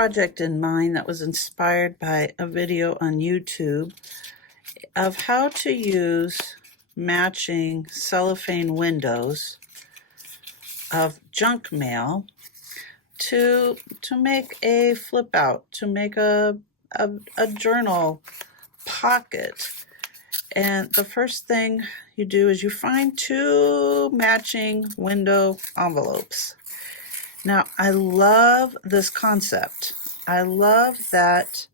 project in mind that was inspired by a video on YouTube of how to use matching cellophane windows of junk mail to make a flip out, to make a journal pocket. And the first thing you do is you find 2 matching window envelopes. Now, I love this concept. I love that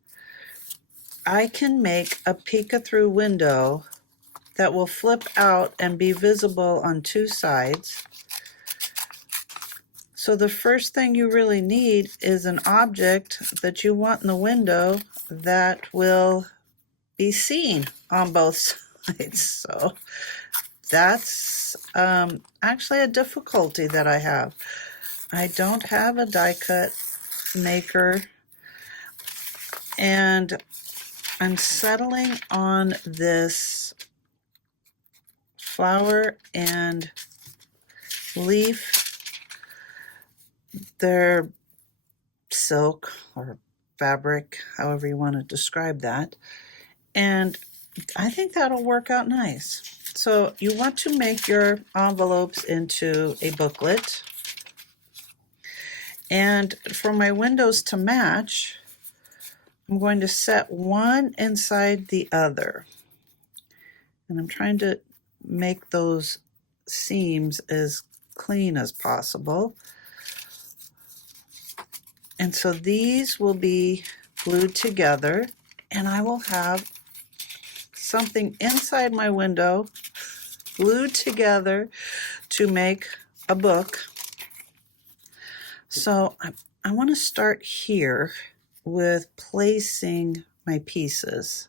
I can make a peek-a-through window that will flip out and be visible on 2 sides. So the first thing you really need is an object that you want in the window that will be seen on both sides. So that's actually a difficulty that I have. I don't have a die cut maker, and I'm settling on this flower and leaf. They're silk or fabric, however you want to describe that. And I think that'll work out nice. So you want to make your envelopes into a booklet. And for my windows to match, I'm going to set one inside the other. And I'm trying to make those seams as clean as possible. And so these will be glued together, and I will have something inside my window glued together to make a book. So I want to start here with placing my pieces.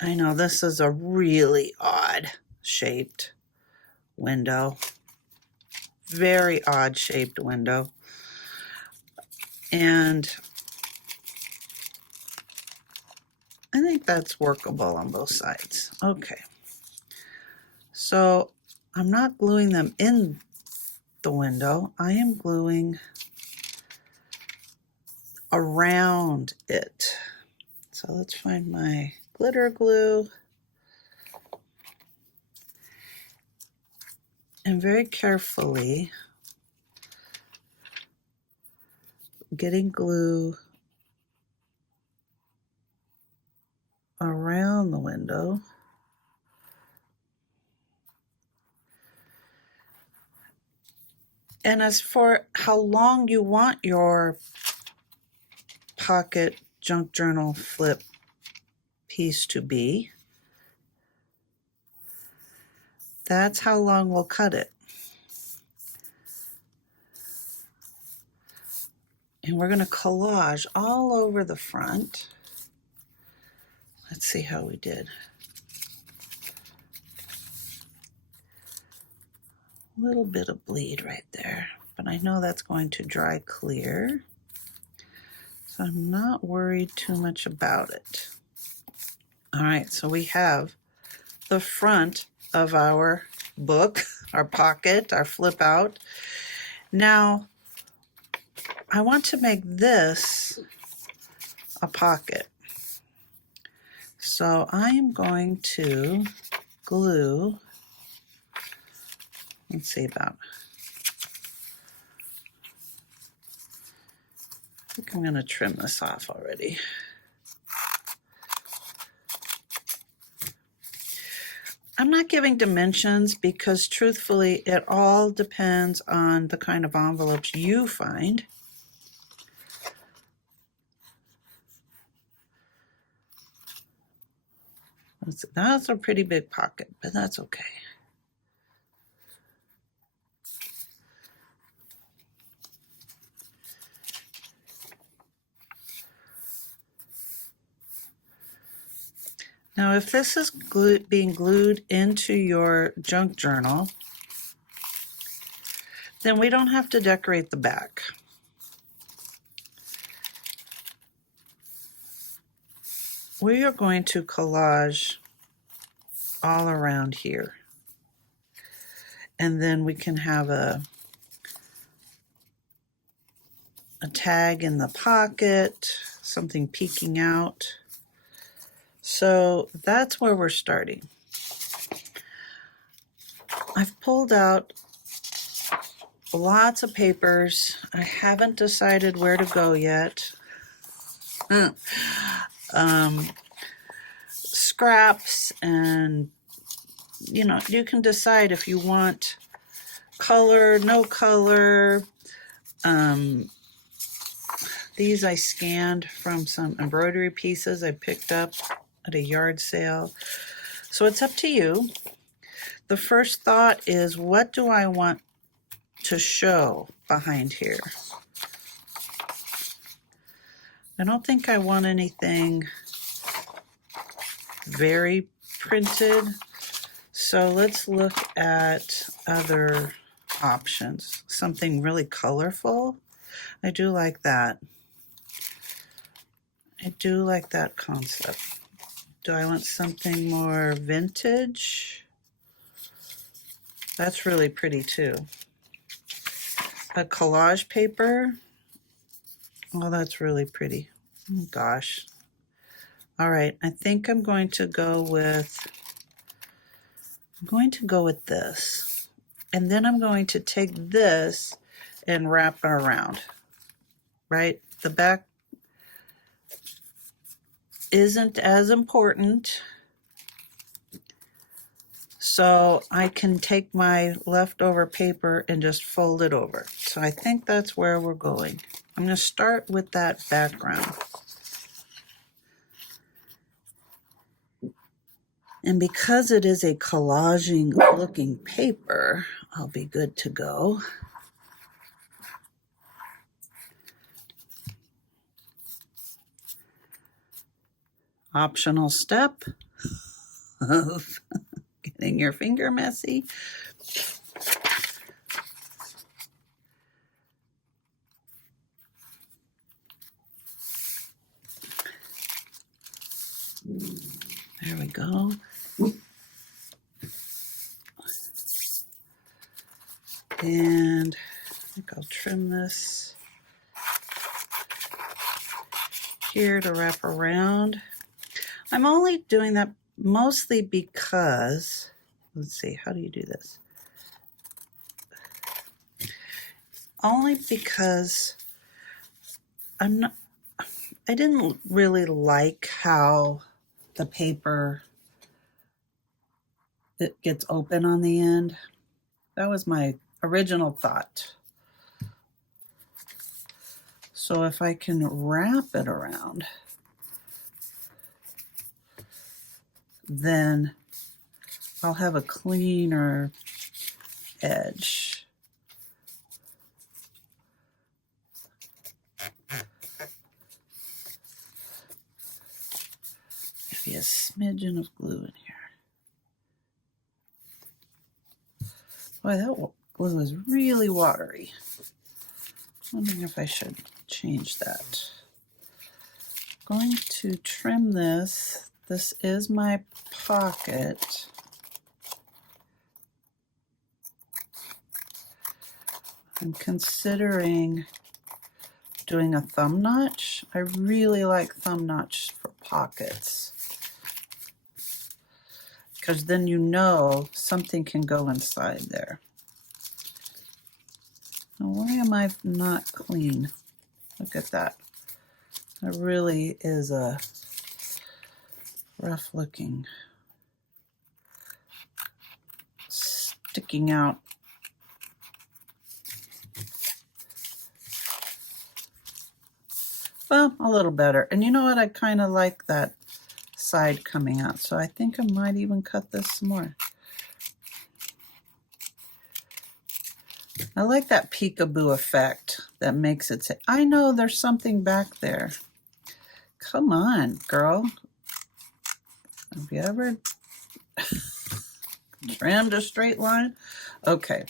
I know this is a really odd shaped window, very odd shaped window. And I think that's workable on both sides. Okay. So I'm not gluing them in the window. I am gluing around it. So let's find my glitter glue. And very carefully getting glue around the window. And as for how long you want your pocket junk journal flip piece to be, that's how long we'll cut it. And we're going to collage all over the front. Let's see how we did. A little bit of bleed right there, but I know that's going to dry clear, so I'm not worried too much about it. All right, so we have the front of our book, our pocket, our flip out. Now, I want to make this a pocket. So I am going to glue, let's see, about, I think I'm going to trim this off already. I'm not giving dimensions because truthfully, it all depends on the kind of envelopes you find. That's a pretty big pocket, but that's okay. Now, if this is being glued into your junk journal, then we don't have to decorate the back. We are going to collage all around here. And then we can have a a tag in the pocket, something peeking out. So that's where we're starting. I've pulled out lots of papers. I haven't decided where to go yet. Scraps, and you can decide if you want color, no color. These I scanned from some embroidery pieces I picked up at a yard sale. So it's up to you. The first thought is, what do I want to show behind here? I don't think I want anything very printed. So let's look at other options. Something really colorful. I do like that. I do like that concept. Do I want something more vintage? That's really pretty too. A collage paper. Oh, that's really pretty. Oh, gosh. All right, I think I'm going to go with this. And then I'm going to take this and wrap it around. Right? The back isn't as important. So I can take my leftover paper and just fold it over. So I think that's where we're going. I'm going to start with that background. And because it is a collaging looking paper, I'll be good to go. Optional step of getting your finger messy. There we go. And I think I'll trim this here to wrap around. I'm only doing that mostly because, let's see, how do you do this? Only because I didn't really like how the paper, it gets open on the end. That was my original thought. So if I can wrap it around, then I'll have a cleaner edge. Maybe a smidgen of glue in here. Boy, that glue is really watery. I'm wondering if I should change that. I'm going to trim this. This is my pocket. I'm considering doing a thumb notch. I really like thumb notch for pockets, because then you know something can go inside there. Now, why am I not clean? Look at that. That really is a rough looking, sticking out. Well, a little better. And you know what? I kind of like that side coming out. So I think I might even cut this some more. I like that peekaboo effect that makes it say, I know there's something back there. Come on, girl. Have you ever trimmed a straight line? Okay.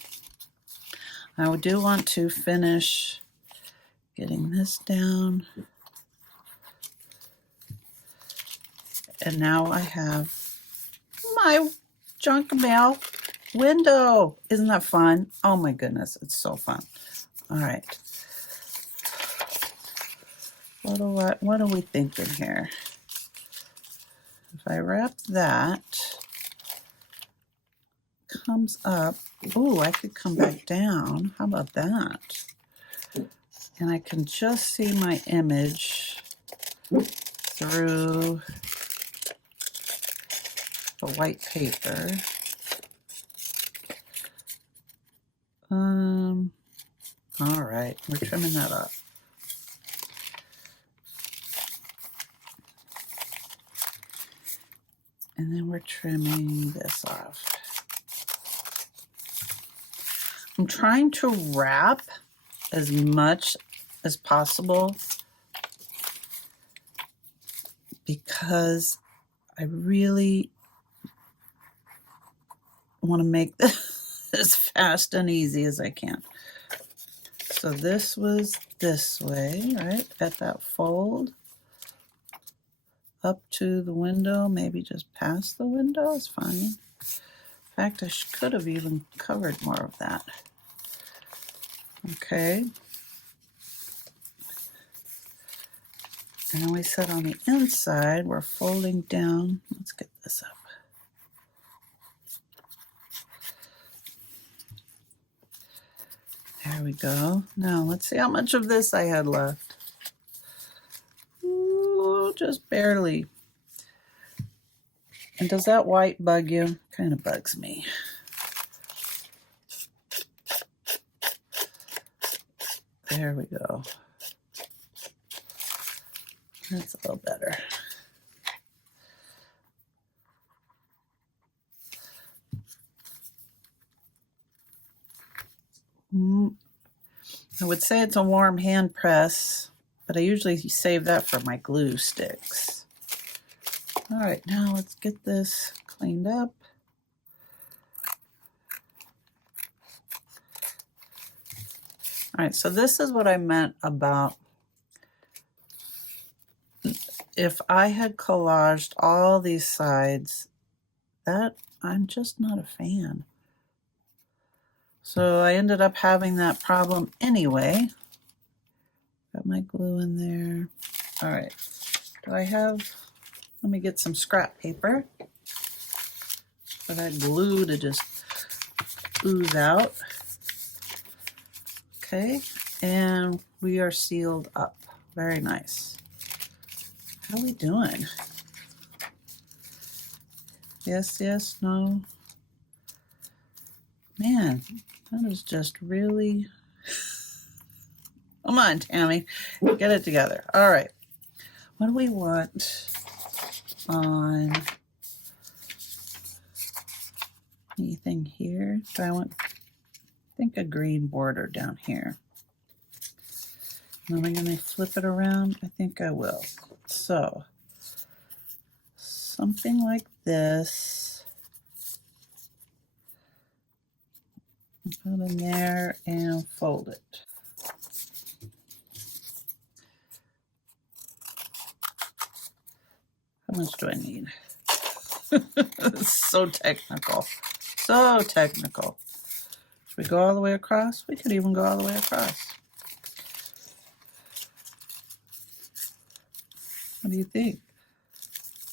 I do want to finish getting this down. And now I have my junk mail window. Isn't that fun? Oh my goodness, it's so fun. All right. What are we thinking here? If I wrap that, comes up, ooh, I could come back down. How about that? And I can just see my image through the white paper. All right, we're trimming that up. And then we're trimming this off. I'm trying to wrap as much as possible because I really want to make this as fast and easy as I can. So this was this way, right? At that fold. Up to the window, maybe just past the window is fine. In fact, I could have even covered more of that. Okay. And then we said on the inside, we're folding down. Let's get this up. There we go. Now let's see how much of this I had left. Ooh, just barely. And does that white bug you? Kind of bugs me. There we go. That's a little better. I would say it's a warm hand press, but I usually save that for my glue sticks. All right, now let's get this cleaned up. All right, so this is what I meant about if I had collaged all these sides, that I'm just not a fan. So I ended up having that problem anyway. Got my glue in there. All right, do I have, let me get some scrap paper for that glue to just ooze out. Okay, and we are sealed up. Very nice. How are we doing? Yes, yes, no. Man, that is just really... Come on, Tammy, get it together. All right, what do we want on anything here? Do I want, I think, a green border down here. Am I going to flip it around? I think I will. So, something like this. Put in there and fold it. How much do I need? It's so technical. So technical. Should we go all the way across? We could even go all the way across. What do you think?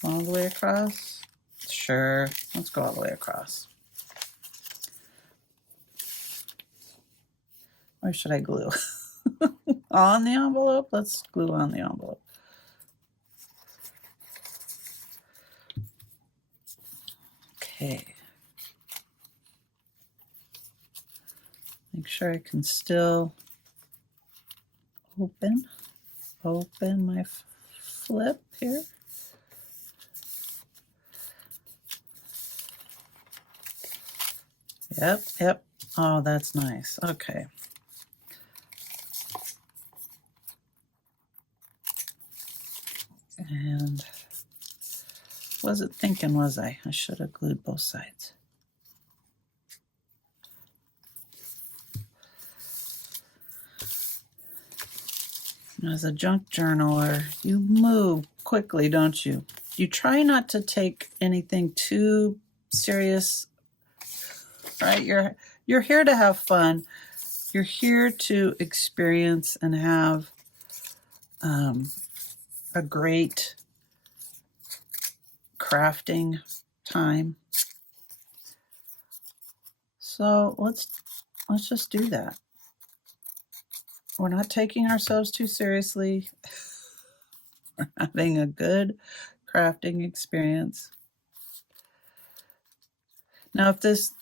All the way across? Sure. Let's go all the way across. Where should I glue? On the envelope? Let's glue on the envelope. Okay. Make sure I can still open my flip here. Yep, yep. Oh, that's nice. Okay. And wasn't thinking, was I? I should have glued both sides. As a junk journaler, you move quickly, don't you? You try not to take anything too serious, right? You're here to have fun. You're here to experience and have a great crafting time. So let's just do that. We're not taking ourselves too seriously. We're having a good crafting experience. Now, if this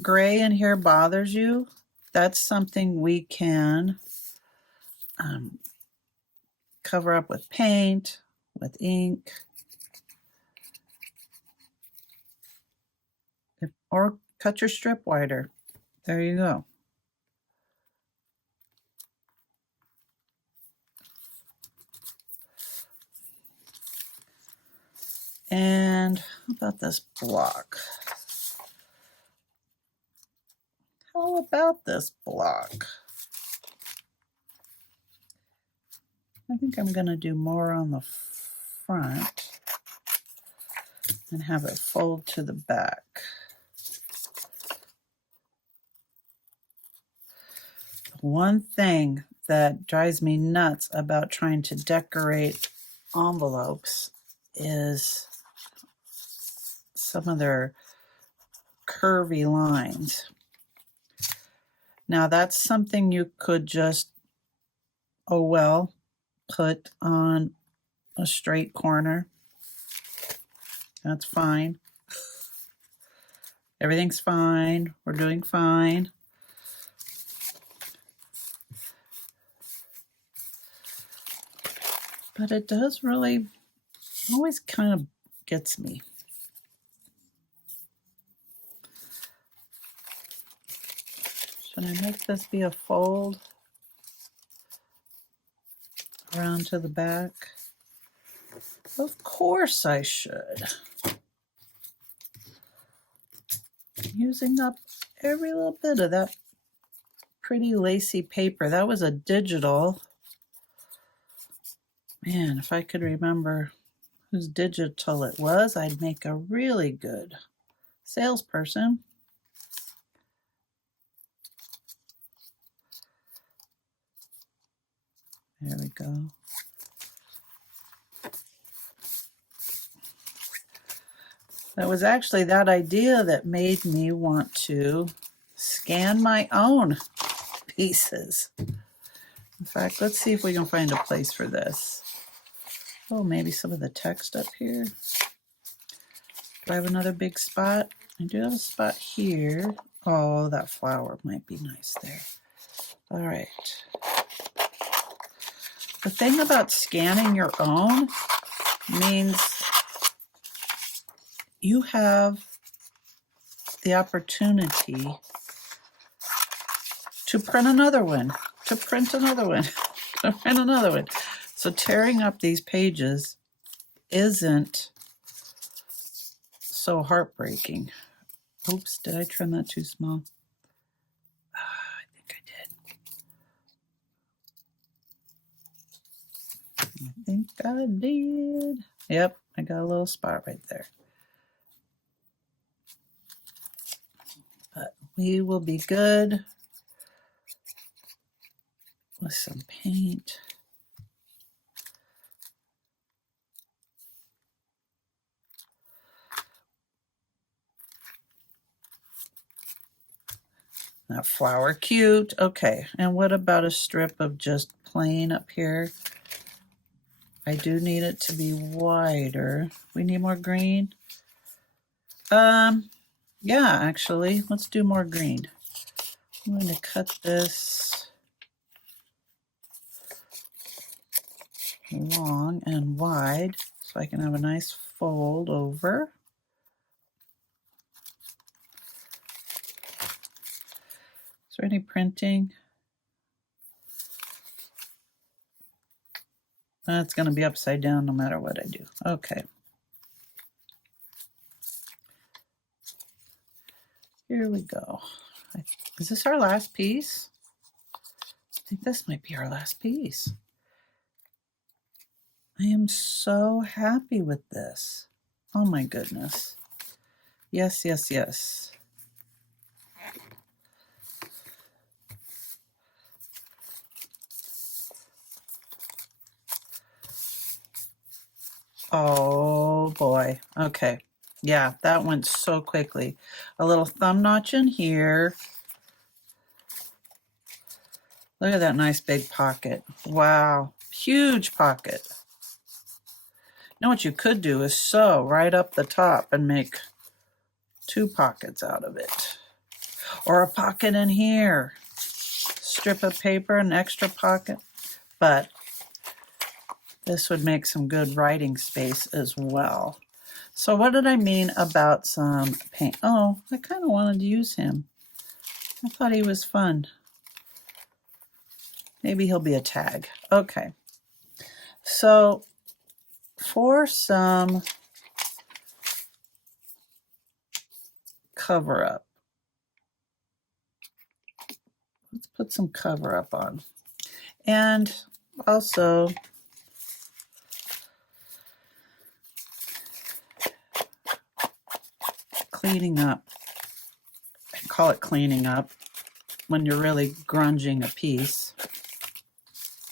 gray in here bothers you, that's something we can cover up with paint, with ink, or cut your strip wider. There you go. And how about this block? How about this block? I think I'm going to do more on the front and have it fold to the back. One thing that drives me nuts about trying to decorate envelopes is some of their curvy lines. Now that's something you could just, oh well, put on a straight corner. That's fine. Everything's fine. We're doing fine. But it does really, always kind of gets me. Should I make this be a fold around to the back? Of course I should. Using up every little bit of that pretty lacy paper. That was a digital. Man, if I could remember whose digital it was, I'd make a really good salesperson. There we go. That was actually that idea that made me want to scan my own pieces. In fact, let's see if we can find a place for this. Oh, maybe some of the text up here. Do I have another big spot? I do have a spot here. Oh, that flower might be nice there. All right. The thing about scanning your own means you have the opportunity to print another one, to print another one, to print another one. So tearing up these pages isn't so heartbreaking. Oops, did I trim that too small? I think I did. Yep, I got a little spot right there. But we will be good with some paint. That flower, cute. Okay, and what about a strip of just plain up here? I do need it to be wider. We need more green. Yeah, actually, let's do more green. I'm going to cut this long and wide so I can have a nice fold over. Is there any printing? That's going to be upside down no matter what I do. Okay. Here we go. Is this our last piece? I think this might be our last piece. I am so happy with this. Oh my goodness. Yes, yes, yes. Oh boy. Okay. Yeah, that went so quickly. A little thumb notch in here. Look at that nice big pocket. Wow. Huge pocket. Now what you could do is sew right up the top and make 2 pockets out of it. Or a pocket in here. Strip of paper, an extra pocket. But this would make some good writing space as well. So what did I mean about some paint? Oh, I kind of wanted to use him. I thought he was fun. Maybe he'll be a tag. Okay. So for some cover up, let's put some cover up on. And also cleaning up. I call it cleaning up when you're really grunging a piece.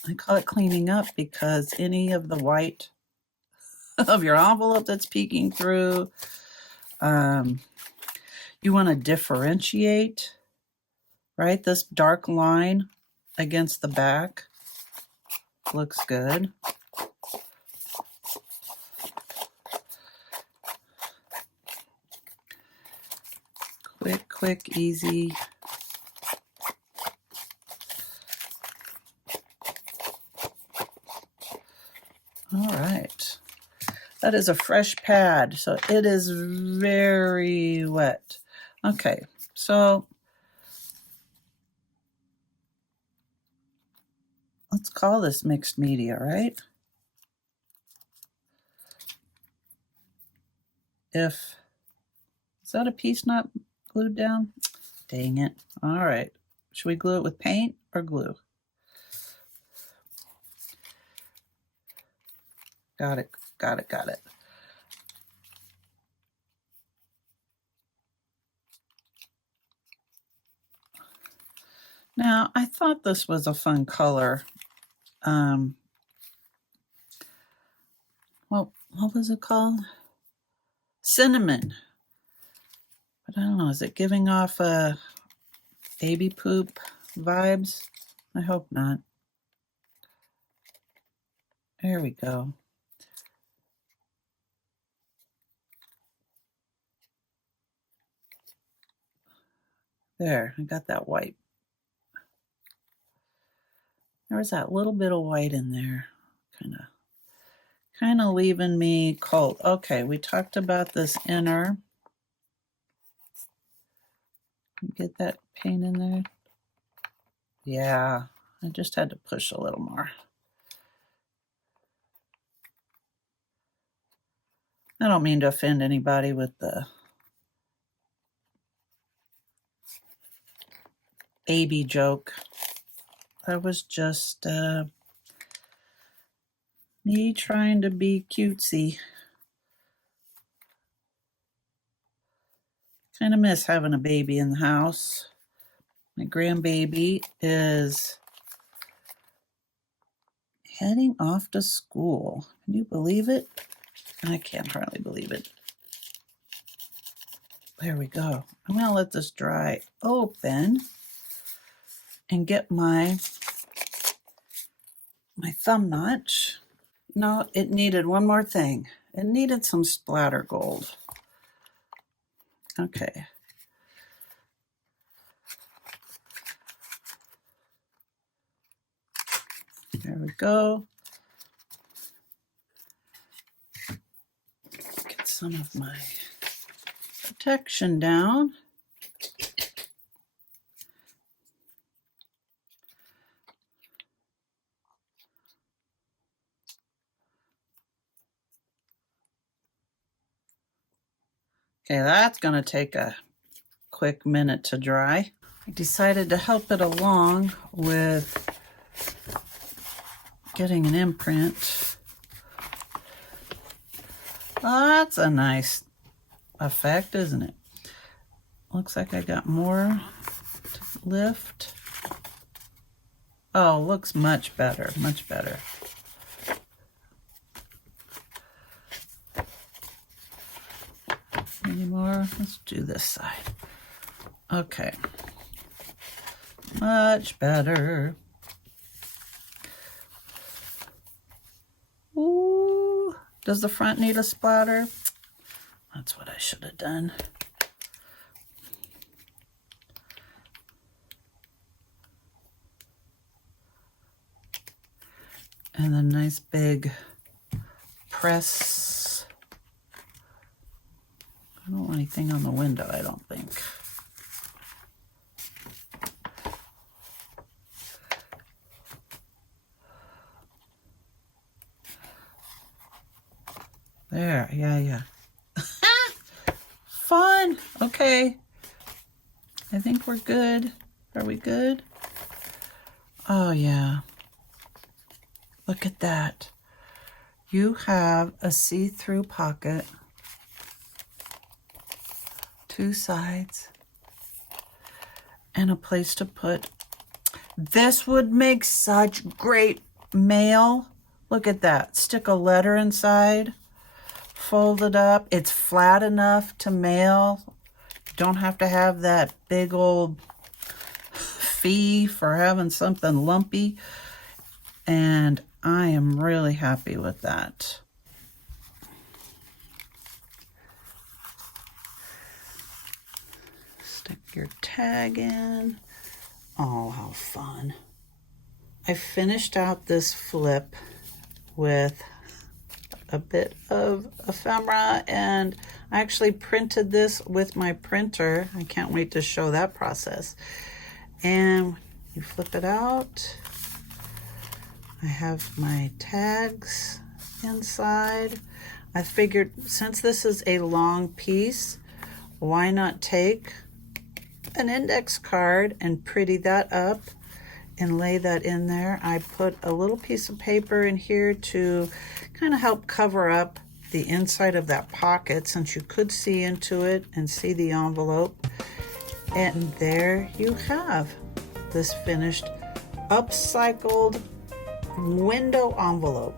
I call it cleaning up because any of the white of your envelope that's peeking through, you want to differentiate, right? This dark line against the back looks good. Quick, easy. All right. That is a fresh pad, so it is very wet. Okay, so let's call this mixed media, right? Is that a piece not glued down? Dang it. All right. Should we glue it with paint or glue? Got it. Now, I thought this was a fun color. Well, what was it called? Cinnamon. But I don't know, is it giving off baby poop vibes? I hope not. There we go. There, I got that white. There was that little bit of white in there, kind of leaving me cold. Okay, we talked about this inner. Get that paint in there. Yeah, I just had to push a little more. I don't mean to offend anybody with the baby joke. That was just me trying to be cutesy. Kind of miss having a baby in the house. My grandbaby is heading off to school. Can you believe it? I can't hardly believe it. There we go. I'm going to let this dry open and get my thumb notch. No, it needed one more thing. It needed some splatter gold. Okay. There we go. Get some of my protection down. Okay, that's going to take a quick minute to dry. I decided to help it along with getting an imprint. Oh, that's a nice effect, isn't it? Looks like I got more to lift. Oh, looks much better, much better. Any more? Let's do this side. Okay. Much better. Ooh, does the front need a splatter? That's what I should have done. And a nice big press. I don't want anything on the window, I don't think. There, yeah. Fun. Okay. I think we're good. Are we good? Oh, yeah. Look at that. You have a see-through pocket. 2 sides. And a place to put. This would make such great mail. Look at that. Stick a letter inside. Fold it up. It's flat enough to mail. You don't have to have that big old fee for having something lumpy. And I am really happy with that. Stick your tag in. Oh, how fun. I finished out this flip with a bit of ephemera, and I actually printed this with my printer. I can't wait to show that process. And you flip it out. I have my tags inside. I figured since this is a long piece, why not take an index card and pretty that up and lay that in there. I put a little piece of paper in here to kind of help cover up the inside of that pocket, since you could see into it and see the envelope. And there you have this finished upcycled window envelope.